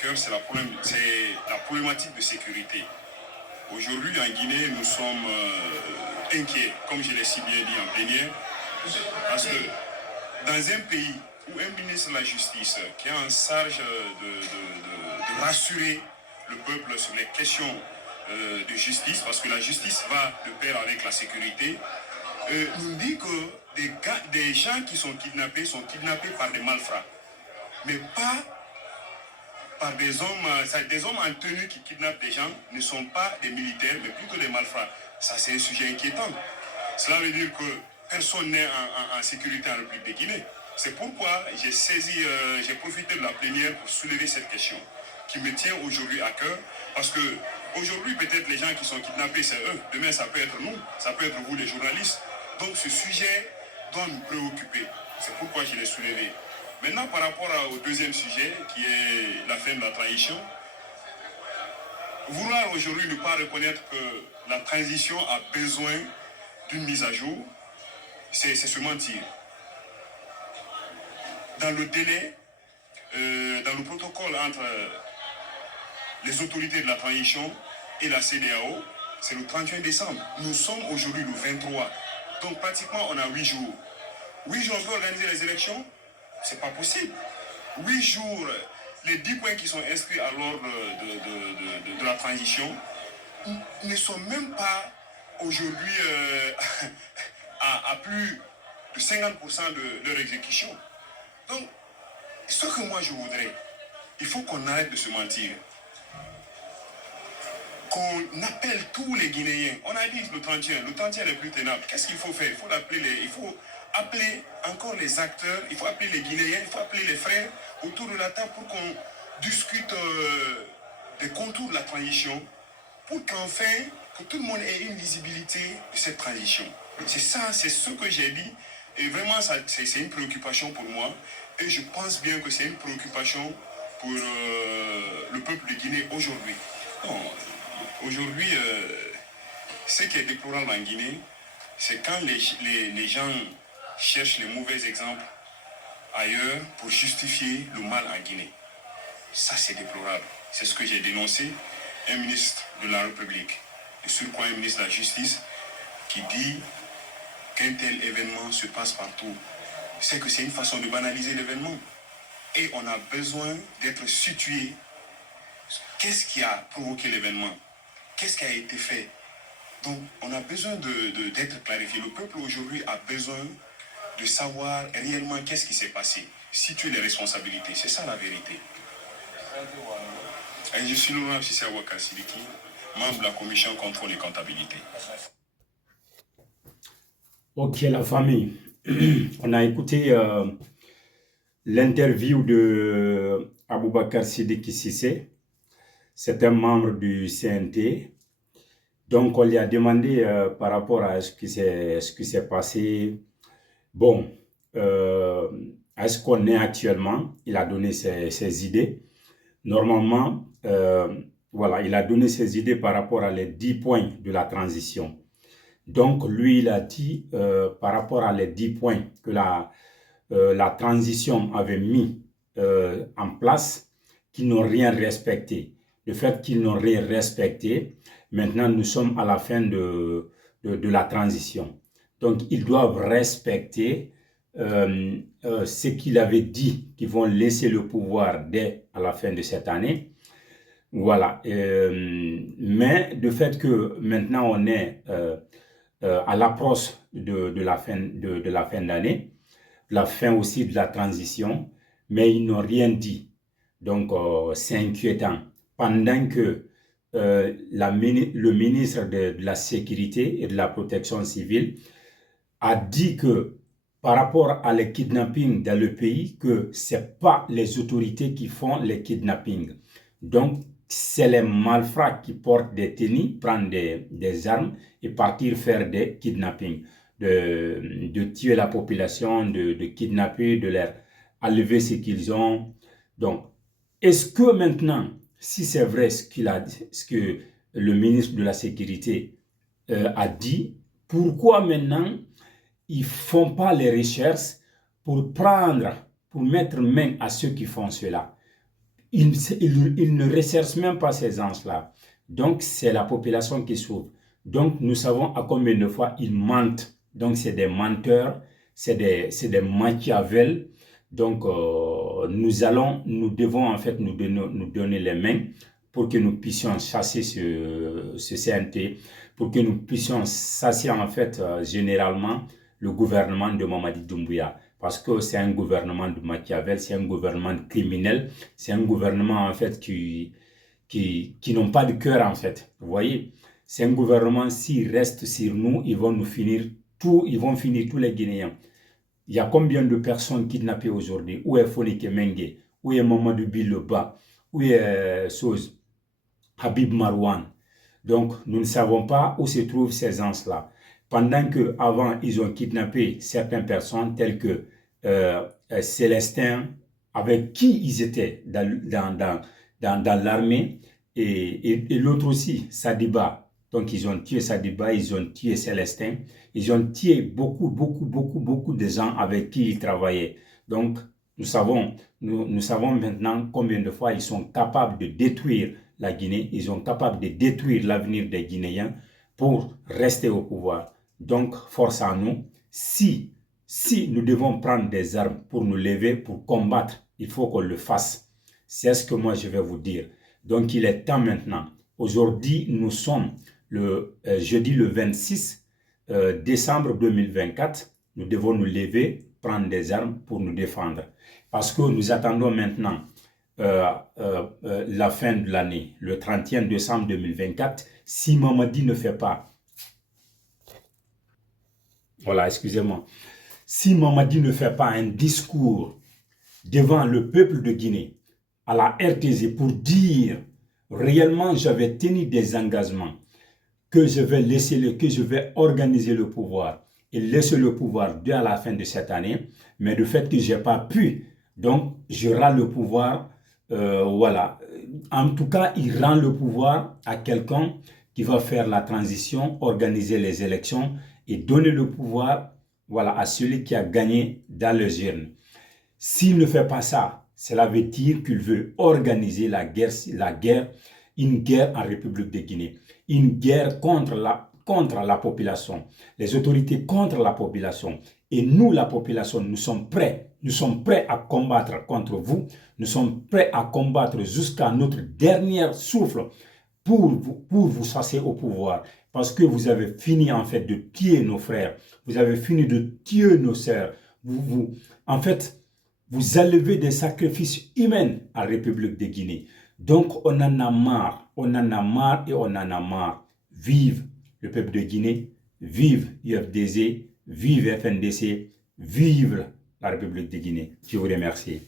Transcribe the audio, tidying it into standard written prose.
cœur, c'est la problématique de sécurité. Aujourd'hui, en Guinée, nous sommes inquiets, comme je l'ai si bien dit en plénière, parce que dans un pays où un ministre de la Justice qui est en charge de rassurer le peuple sur les questions de justice, parce que la justice va de pair avec la sécurité, nous dit que des gens qui sont kidnappés par des malfrats, mais pas par des hommes en tenue qui kidnappent des gens ne sont pas des militaires, mais plutôt des malfrats. Ça, c'est un sujet inquiétant. Cela veut dire que personne n'est en sécurité en République de Guinée. C'est pourquoi j'ai profité de la plénière pour soulever cette question qui me tient aujourd'hui à cœur. Parce que aujourd'hui, peut-être les gens qui sont kidnappés, c'est eux. Demain, ça peut être nous, ça peut être vous, les journalistes. Donc, ce sujet doit nous préoccuper. C'est pourquoi je l'ai soulevé. Maintenant, par rapport au deuxième sujet, qui est la fin de la transition, vouloir aujourd'hui ne pas reconnaître que la transition a besoin d'une mise à jour, c'est se mentir. Dans le délai, dans le protocole entre les autorités de la transition et la CEDEAO, c'est le 31 décembre. Nous sommes aujourd'hui le 23. Donc pratiquement, on a 8 jours. 8 jours pour organiser les élections, c'est pas possible. 8 jours, les 10 points qui sont inscrits à l'ordre de la transition ne sont même pas aujourd'hui à plus de 50% de leur exécution. Donc, ce que moi je voudrais, il faut qu'on arrête de se mentir. Qu'on appelle tous les Guinéens. On a dit le 31 n'est plus tenable. Qu'est-ce qu'il faut faire? Il faut appeler encore les acteurs, il faut appeler les Guinéens, il faut appeler les frères autour de la table pour qu'on discute des contours de la transition, pour qu'enfin, que tout le monde ait une visibilité de cette transition. C'est ça, c'est ce que j'ai dit. Et vraiment, c'est une préoccupation pour moi. Et je pense bien que c'est une préoccupation pour le peuple de Guinée aujourd'hui. Aujourd'hui, ce qui est déplorable en Guinée, c'est quand les gens cherchent les mauvais exemples ailleurs pour justifier le mal en Guinée. Ça, c'est déplorable. C'est ce que j'ai dénoncé. Un ministre de la République, et surtout un ministre de la Justice, qui dit qu'un tel événement se passe partout. C'est que c'est une façon de banaliser l'événement. Et on a besoin d'être situé. Qu'est-ce qui a provoqué l'événement? Qu'est-ce qui a été fait? Donc, on a besoin d'être clarifié. Le peuple aujourd'hui a besoin de savoir réellement qu'est-ce qui s'est passé. Situer les responsabilités, c'est ça la vérité. Et je suis l'honorable Sissi Awaka Sidiki, membre de la commission contrôle et comptabilité. Ok, la famille. On a écouté l'interview de Aboubakar Sidiki Cissé. C'est un membre du CNT. Donc, on lui a demandé par rapport à ce qui s'est passé. Bon, à ce qu'on est actuellement, il a donné ses idées. Normalement, voilà, il a donné ses idées par rapport à les 10 points de la transition. Donc, lui, il a dit par rapport à les 10 points que la transition avait mis en place, qu'ils n'ont rien respecté. Le fait qu'ils n'ont rien respecté, maintenant, nous sommes à la fin de la transition. Donc, ils doivent respecter ce qu'il avait dit, qu'ils vont laisser le pouvoir dès à la fin de cette année. Voilà. Mais le fait que maintenant on est à l'approche de la fin d'année, la fin aussi de la transition, mais ils n'ont rien dit. Donc, c'est inquiétant. Pendant que le ministre de la Sécurité et de la Protection civile a dit que par rapport à les kidnappings dans le pays, que ce n'est pas les autorités qui font les kidnappings. Donc, c'est les malfrats qui portent des tenues, prendre des armes et partir faire des kidnappings, de tuer la population, de kidnapper, de leur enlever ce qu'ils ont. Donc, est-ce que maintenant, si c'est vrai ce que le ministre de la Sécurité a dit, pourquoi maintenant ils ne font pas les recherches pour mettre main à ceux qui font cela? ils ne recherchent même pas ces gens-là. Donc, c'est la population qui souffre. Donc, nous savons à combien de fois ils mentent. Donc, c'est des menteurs, c'est des Machiavel. Donc, nous devons en fait nous donner les mains pour que nous puissions chasser ce CNT, pour que nous puissions chasser en fait généralement le gouvernement de Mamadi Doumbouya. Parce que c'est un gouvernement de Machiavel, c'est un gouvernement criminel, c'est un gouvernement en fait qui n'ont pas de cœur en fait. Vous voyez, c'est un gouvernement, s'ils restent sur nous, ils vont finir tous les Guinéens. Il y a combien de personnes kidnappées aujourd'hui? Où est Fonike Mengue? Où est Mamadou Biloba? Où est Habib Marwan? Donc, nous ne savons pas où se trouvent ces gens-là. Pendant qu'avant, ils ont kidnappé certaines personnes telles que Célestin, avec qui ils étaient dans l'armée, et l'autre aussi, Sadiba. Donc, ils ont tué Sadiba, ils ont tué Célestin, ils ont tué beaucoup de gens avec qui ils travaillaient. Donc, nous savons maintenant combien de fois ils sont capables de détruire la Guinée, ils sont capables de détruire l'avenir des Guinéens pour rester au pouvoir. Donc, force à nous. Si nous devons prendre des armes pour nous lever, pour combattre, il faut qu'on le fasse. C'est ce que moi je vais vous dire. Donc, il est temps maintenant. Aujourd'hui, nous sommes le jeudi le 26 décembre 2024. Nous devons nous lever, prendre des armes pour nous défendre. Parce que nous attendons maintenant la fin de l'année, le 31 décembre 2024. Si Mamadi ne fait pas, voilà, excusez-moi, si Mamadi ne fait pas un discours devant le peuple de Guinée, à la RTZ, pour dire réellement j'avais tenu des engagements, que je vais organiser le pouvoir et laisser le pouvoir dès à la fin de cette année, mais le fait que je n'ai pas pu, donc je rends le pouvoir, voilà. En tout cas, il rend le pouvoir à quelqu'un qui va faire la transition, organiser les élections et donner le pouvoir, voilà, à celui qui a gagné dans les urnes. S'il ne fait pas ça, cela veut dire qu'il veut organiser une guerre en République de Guinée, une guerre contre la population, les autorités contre la population. Et nous, la population, nous sommes prêts à combattre contre vous, nous sommes prêts à combattre jusqu'à notre dernier souffle pour vous chasser au pouvoir. Parce que vous avez fini en fait de tuer nos frères, vous avez fini de tuer nos sœurs, en fait, vous élevez des sacrifices humains en République de Guinée. Donc, on en a marre et on en a marre. Vive le peuple de Guinée, vive UFDZ, vive FNDC, vive la République de Guinée. Je vous remercie.